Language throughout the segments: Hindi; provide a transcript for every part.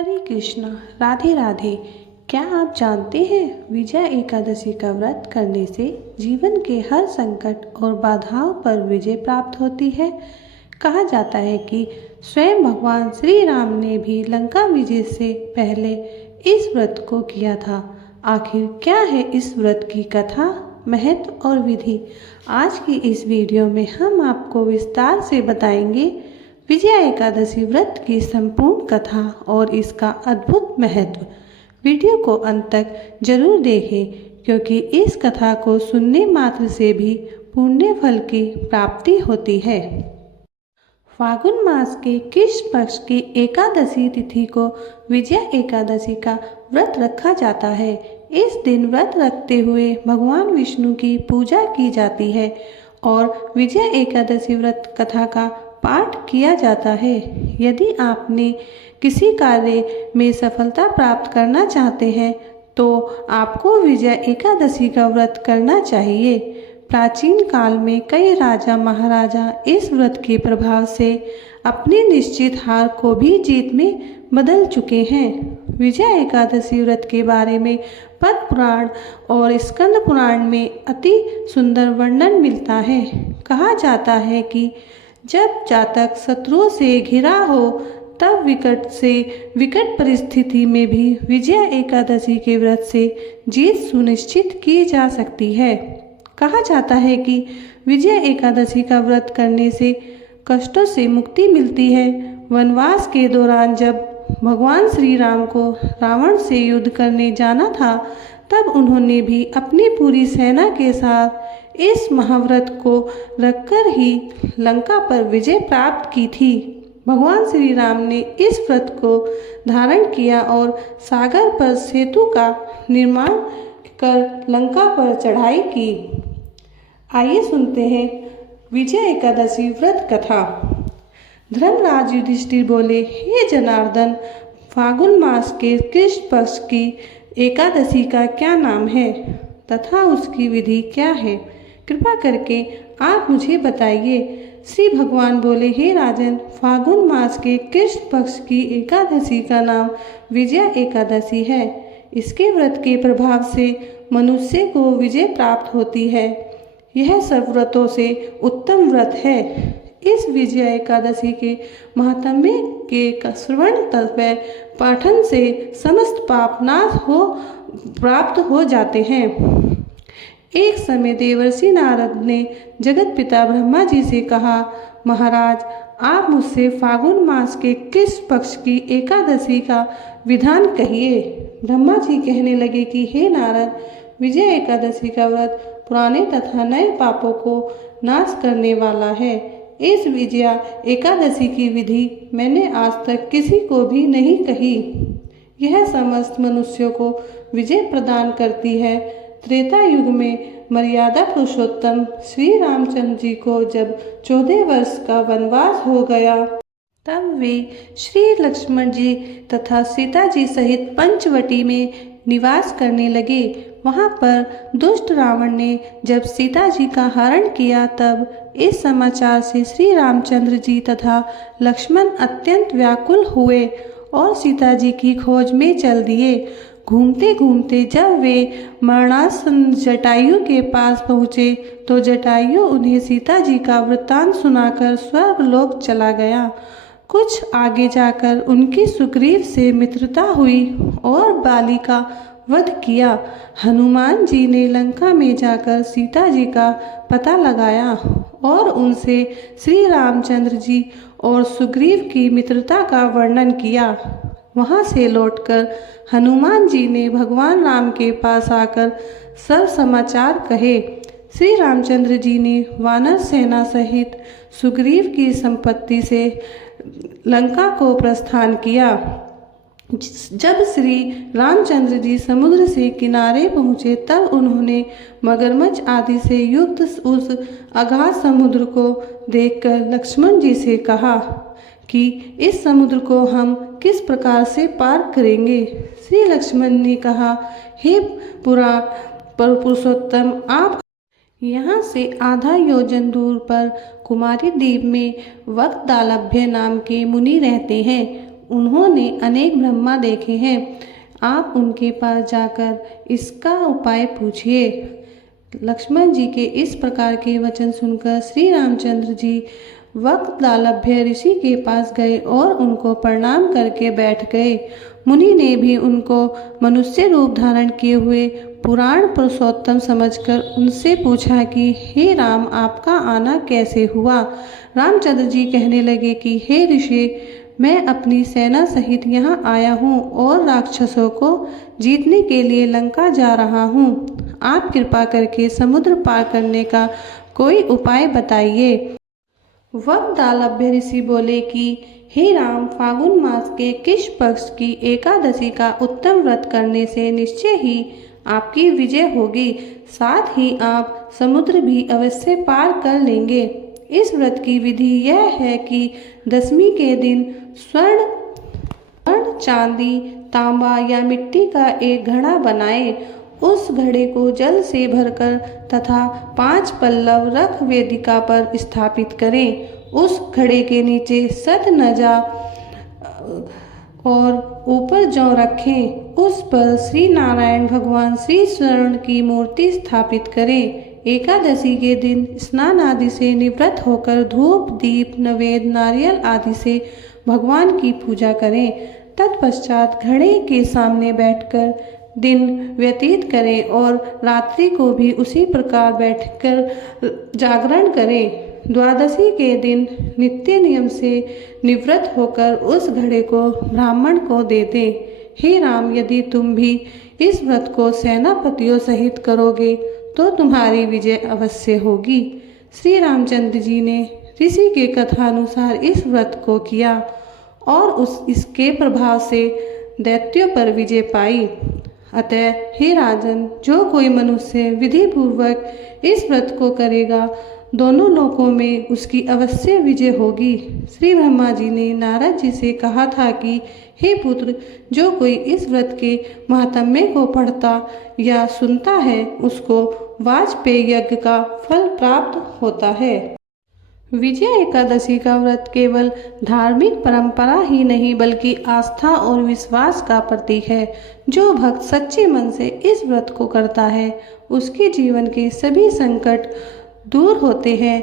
हरे कृष्णा। राधे राधे। क्या आप जानते हैं विजया एकादशी का व्रत करने से जीवन के हर संकट और बाधाओं पर विजय प्राप्त होती है। कहा जाता है कि स्वयं भगवान श्री राम ने भी लंका विजय से पहले इस व्रत को किया था। आखिर क्या है इस व्रत की कथा, महत्व और विधि? आज की इस वीडियो में हम आपको विस्तार से बताएंगे विजया एकादशी व्रत की संपूर्ण कथा और इसका अद्भुत महत्व। वीडियो को अंत तक जरूर देखें, क्योंकि इस कथा को सुनने मात्र से भी पुण्य फल की प्राप्ति होती है। फागुन मास के कृष्ण पक्ष की एकादशी तिथि को विजया एकादशी का व्रत रखा जाता है। इस दिन व्रत रखते हुए भगवान विष्णु की पूजा की जाती है और विजया एकादशी व्रत कथा का पाठ किया जाता है। यदि आपने किसी कार्य में सफलता प्राप्त करना चाहते हैं तो आपको विजया एकादशी का व्रत करना चाहिए। प्राचीन काल में कई राजा महाराजा इस व्रत के प्रभाव से अपनी निश्चित हार को भी जीत में बदल चुके हैं। विजया एकादशी व्रत के बारे में पद्म पुराण और स्कंद पुराण में अति सुंदर वर्णन मिलता है। कहा जाता है कि जब जातक शत्रुओं से घिरा हो तब विकट परिस्थिति में भी विजया एकादशी के व्रत से जीत सुनिश्चित की जा सकती है। कहा जाता है कि विजया एकादशी का व्रत करने से कष्टों से मुक्ति मिलती है। वनवास के दौरान जब भगवान श्री राम को रावण से युद्ध करने जाना था, तब उन्होंने भी अपनी पूरी सेना के साथ इस महाव्रत को रखकर ही लंका पर विजय प्राप्त की थी। भगवान श्री राम ने इस व्रत को धारण किया और सागर पर सेतु का निर्माण कर लंका पर चढ़ाई की। आइए सुनते हैं विजया एकादशी व्रत कथा। धर्मराज युधिष्ठिर बोले, हे जनार्दन, फागुन मास के कृष्ण पक्ष की एकादशी का क्या नाम है तथा उसकी विधि क्या है? कृपा करके आप मुझे बताइए। श्री भगवान बोले, हे राजन, फागुन मास के कृष्ण पक्ष की एकादशी का नाम विजया एकादशी है। इसके व्रत के प्रभाव से मनुष्य को विजय प्राप्त होती है। यह सब व्रतों से उत्तम व्रत है। इस विजया एकादशी के महात्म्य के श्रवण तथा पाठन से समस्त पाप नाश प्राप्त हो जाते हैं। एक समय देवर्षि नारद ने जगत पिता ब्रह्मा जी से कहा, महाराज, आप मुझसे फागुन मास के कृष्ण पक्ष की एकादशी का विधान कहिए। ब्रह्मा जी कहने लगे कि हे नारद, विजया एकादशी का व्रत पुराने तथा नए पापों को नाश करने वाला है। इस विजया एकादशी की विधि मैंने आज तक किसी को भी नहीं कही। यह समस्त मनुष्यों को विजय प्रदान करती है। त्रेता युग में मर्यादा पुरुषोत्तम श्री रामचंद्र जी को जब 14 वर्ष का वनवास हो गया, तब वे श्री लक्ष्मण जी तथा सीता जी सहित पंचवटी में निवास करने लगे। वहां पर दुष्ट रावण ने जब सीता जी का हरण किया, तब इस समाचार से श्री रामचंद्र जी तथा लक्ष्मण अत्यंत व्याकुल हुए और सीता जी की खोज में चल दिए। घूमते घूमते जब वे मरणासन जटायु के पास पहुँचे तो जटायु उन्हें सीता जी का वृत्तांत सुनाकर स्वर्गलोक चला गया। कुछ आगे जाकर उनकी सुग्रीव से मित्रता हुई और बाली का वध किया। हनुमान जी ने लंका में जाकर सीता जी का पता लगाया और उनसे श्री रामचंद्र जी और सुग्रीव की मित्रता का वर्णन किया। वहां से लौटकर हनुमान जी ने भगवान राम के पास आकर सब समाचार कहे। श्री रामचंद्र जी ने वानर सेना सहित सुग्रीव की संपत्ति से लंका को प्रस्थान किया। जब श्री रामचंद्र जी समुद्र से किनारे पहुँचे, तब उन्होंने मगरमच्छ आदि से युक्त उस अगाध समुद्र को देखकर लक्ष्मण जी से कहा कि इस समुद्र को हम किस प्रकार से पार करेंगे? श्री लक्ष्मण ने कहा, हे पुरुषोत्तम, आप यहाँ से आधा योजन दूर पर कुमारी द्वीप में वक्तालभ्य नाम के मुनि रहते हैं। उन्होंने अनेक ब्रह्मा देखे हैं। आप उनके पास जाकर इसका उपाय पूछिए। लक्ष्मण जी के इस प्रकार के वचन सुनकर श्री रामचंद्र जी वक्दालभ्य ऋषि के पास गए और उनको प्रणाम करके बैठ गए। मुनि ने भी उनको मनुष्य रूप धारण किए हुए पुराण पुरुषोत्तम समझकर उनसे पूछा कि हे राम, आपका आना कैसे हुआ। रामचंद्र जी कहने लगे कि हे ऋषि, मैं अपनी सेना सहित यहाँ आया हूँ और राक्षसों को जीतने के लिए लंका जा रहा हूँ। आप कृपा करके समुद्र पार करने का कोई उपाय बताइए। वक्दालभ्य ऋषि बोले कि हे राम, फागुन मास के किस पक्ष की एकादशी का उत्तम व्रत करने से निश्चय ही आपकी विजय होगी, साथ ही आप समुद्र भी अवश्य पार कर लेंगे। इस व्रत की विधि यह है कि दशमी के दिन स्वर्ण, चांदी, तांबा या मिट्टी का एक घड़ा बनाएं। उस घड़े को जल से भरकर तथा 5 पल्लव रख वेदिका पर स्थापित करें। उस घड़े के नीचे सतनजा और ऊपर जौ रखें। उस पर श्री नारायण भगवान श्री स्वर्ण की मूर्ति स्थापित करें। एकादशी के दिन स्नान आदि से निवृत्त होकर धूप, दीप, नवेद, नारियल आदि से भगवान की पूजा करें। तत्पश्चात घड़े के सामने बैठकर दिन व्यतीत करें और रात्रि को भी उसी प्रकार बैठकर जागरण करें। द्वादशी के दिन नित्य नियम से निवृत्त होकर उस घड़े को ब्राह्मण को दे दें। हे राम, यदि तुम भी इस व्रत को सेनापतियों सहित करोगे तो तुम्हारी विजय अवश्य होगी। श्री रामचंद्र जी ने ऋषि के कथानुसार इस व्रत को किया और इसके प्रभाव से दैत्यों पर विजय पाई। अतः हे राजन, जो कोई मनुष्य विधि पूर्वक इस व्रत को करेगा, दोनों लोकों में उसकी अवश्य विजय होगी। श्री ब्रह्मा जी ने नारद जी से कहा था कि हे पुत्र, जो कोई इस व्रत के महात्म्य को पढ़ता या सुनता है, उसको वाजपेय यज्ञ का फल प्राप्त होता है। विजय एकादशी का व्रत केवल धार्मिक परंपरा ही नहीं बल्कि आस्था और विश्वास का प्रतीक है। जो भक्त सच्चे मन से इस व्रत को करता है, उसके जीवन के सभी संकट दूर होते हैं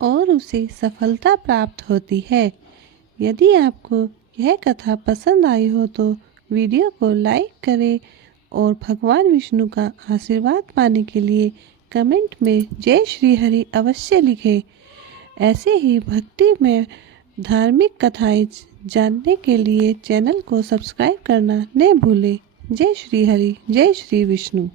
और उसे सफलता प्राप्त होती है। यदि आपको यह कथा पसंद आई हो तो वीडियो को लाइक करें और भगवान विष्णु का आशीर्वाद पाने के लिए कमेंट में जय श्री हरि अवश्य लिखें। ऐसे ही भक्ति में धार्मिक कथाएं जानने के लिए चैनल को सब्सक्राइब करना न भूलें। जय श्री हरि, जय श्री विष्णु।